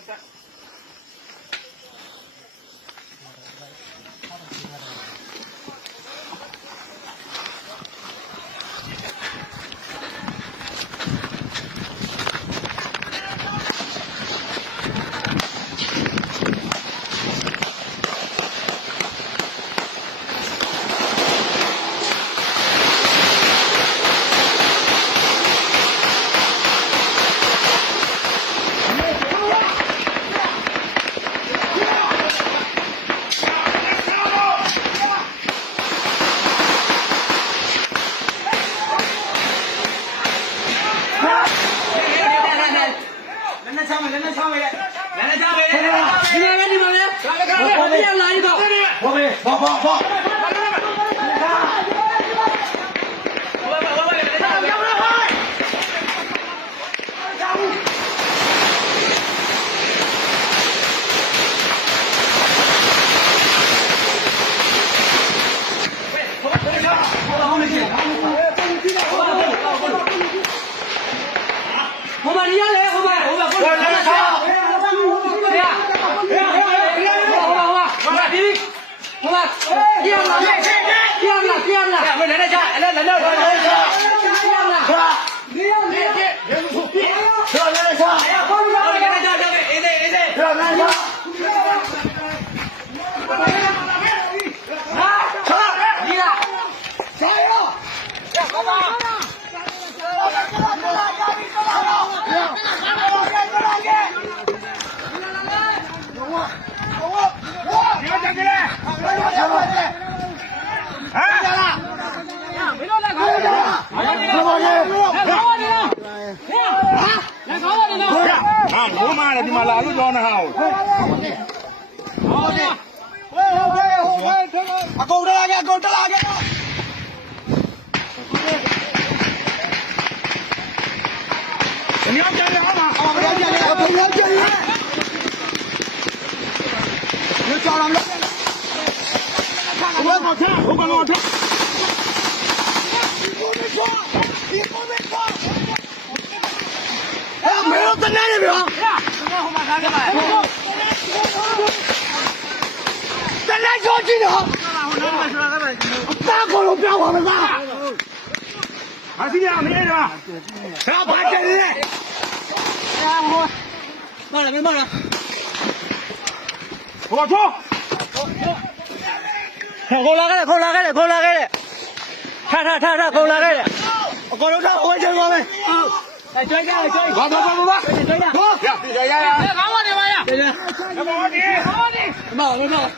Hãy subscribe cho kênh Ghiền Mì Gõ để không bỏ lỡ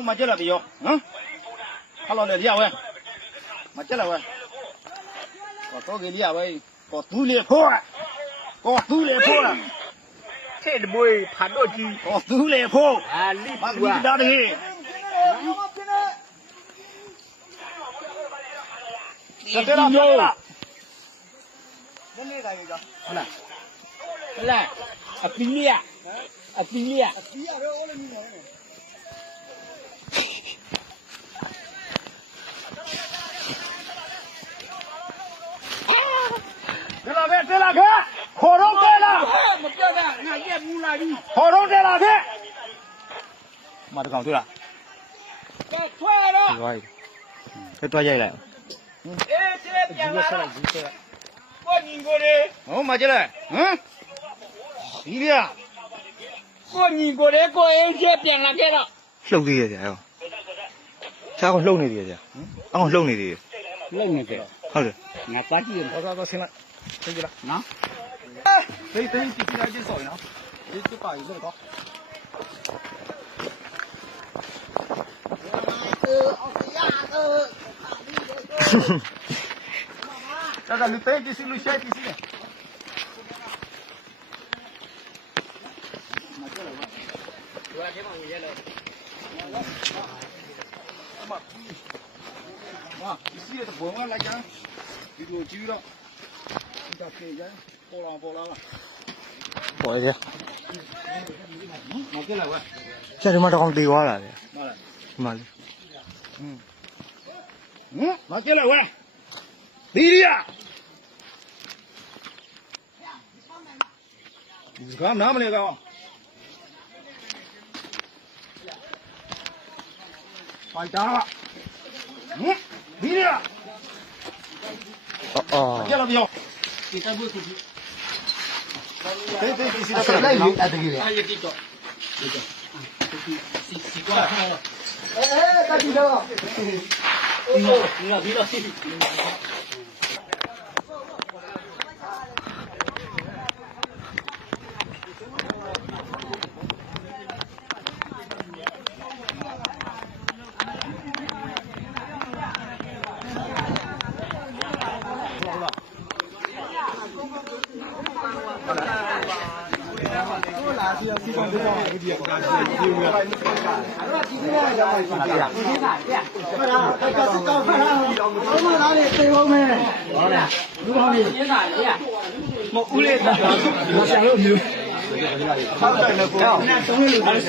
nó mà chết là bị vô hả hello này đi à vậy mà chết là vậy có cái đi à vậy có túi liệt phô à có túi liệt phô à thế là bôi phản đồ chi có túi liệt phô à đi mà đi đâu đi đi vô là apilia thế là cái khổ đông thế là một cái là ngài em mua lại đi khổ đông thế là thế mà được không tôi là cái thuê đó rồi cái toa dây này ê chết nhà là con nhìn cô đi ủa mà chết này hả đi đi à con nhìn cô đấy cô em chết tiền là cái đó lâu gì rồi không sao còn lâu này gì vậy ông còn lâu này gì lâu như thế không được ngài quá chi có xin lại xin gì đó nó đây chỉ ra trên sỏi nó cái phải rất là có ra là lưu tế chỉ xin lưu xe chỉ xin này哇，你洗的不我来讲，你多久了？你到这边，波浪了。波一下。拿过来喂。这他妈当地瓜了的。拿来。拿来。拿过来喂。弟弟啊！你干哪么那个？快点了。弟弟啊！哦。接了没有？第三步出去。对，是的，那有这个。哎呀，这个。习惯。哎，赶紧的。你了。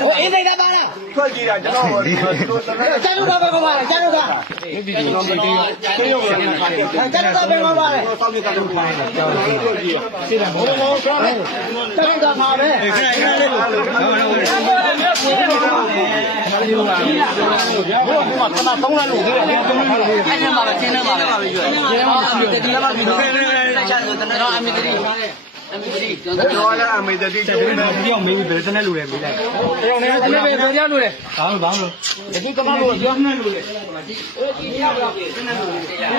我一杯干嘛了？快几点？加入他别干嘛了？加入他。加入他别干嘛了？加入他爬呗。ပြောရအမေတတိကျုံးနေပြောမေးပြီးဘယ်တနဲ့လူလဲမေးလိုက်ပြောနေတယ်ဘယ်ပြောလူလဲဘာလို့ဒီကမလို့ပြောနေလူလဲဒီရောက်တော့ဒီနဲ့လူလဲတရား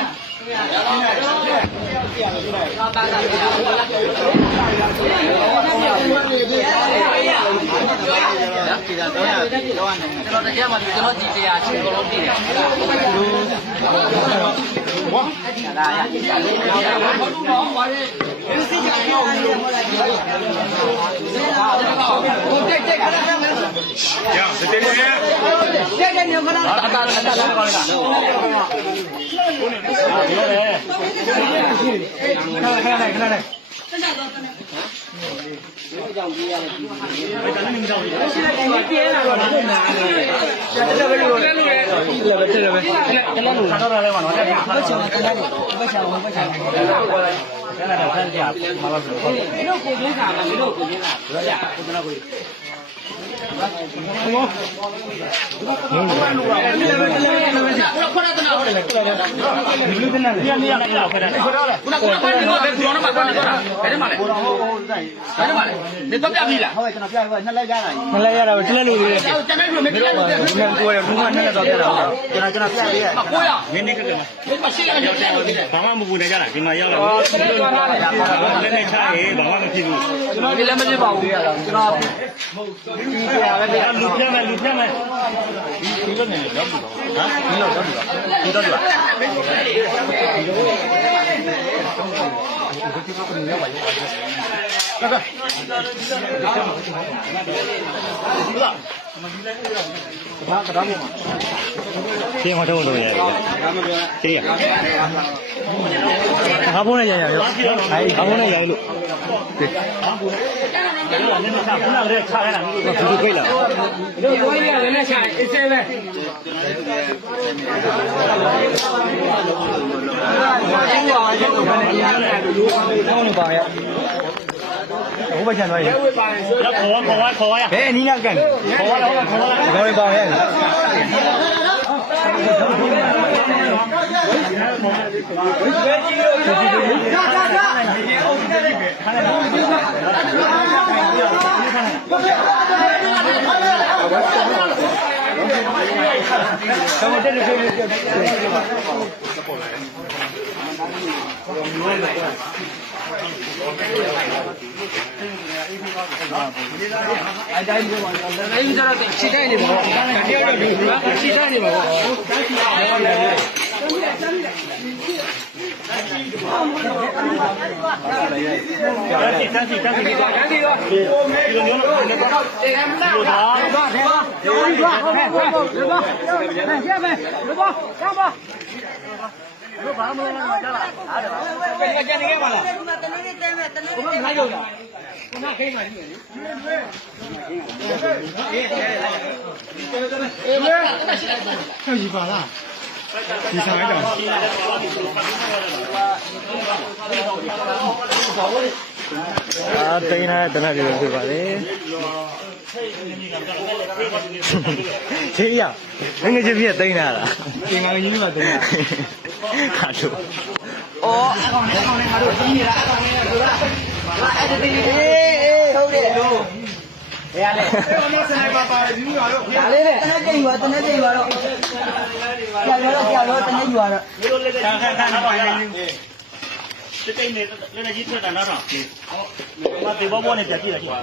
မ လူပြမယ်ဒီလိုနေရောက်ပြီဟာဒီလိုရောက်ပြီဒီတော့ဒီရှင်းမထုံးလို့ရတယ်ရှင်းရဟာဖုန်းနဲ့ရရရောဟာဖုန်းနဲ့ရလို့ခုနကတည်းကချရတာဘူးခိတ်လာတို့ဘွားကြီးကလည်းနဲ့ချအစ်စေးပဲကောင်းနေပါရဲ့ဟိုဘက်ချန်သွားရင်ခေါ်ရဘယ်အနီးနာကန်ခေါ်ရခေါ်ရပါရဲ့အဲ့တိုင်းပြောပါအဲ့ဒီကျတော့ခြေတိုင်းနေပါဘောခြေတိုင်းနေပါဘောဘာမှမလုပ်တော့ဘူး။ကြံနေခဲ့ပါလား။တနေ့နဲ့တဲမဲ့တနေ့နဲ့လိုက်တော့လား။ခုနခိတ်မှရှိတယ်လေ။အေးမေ။ဆောက်ကြည့်ပါလား။ဒီဆိုင်တော့အာတိုင်းနာတနက်လေးဖြစ်ပါလေ။ဆေးရငငယ်ချင်းပြည့်တိုင်းနာလား။ငငယ်ချင်းကတိုင်းနာ။ခါတို့။အော်အကောင်နဲ့ငါတို့တင်းနေတာအကောင်နဲ့တို့လား။ငါအဲ့ဒီတင်းဟုတ်တယ်တို့။ဘယ်ရလဲ။အဲ့ဒီစနိုက်ပါပါတယ်ဒီလိုတော့ဒါလေးနဲ့တနေ့ကျိတ်ရွာတော့ကြာရောတနေ့ရွာတော့ဒီကိန်းနဲ့လည်းကြီးထွက်တာတော့ဟောဒီဘောနဲ့ပြကြည့်လိုက်ပါ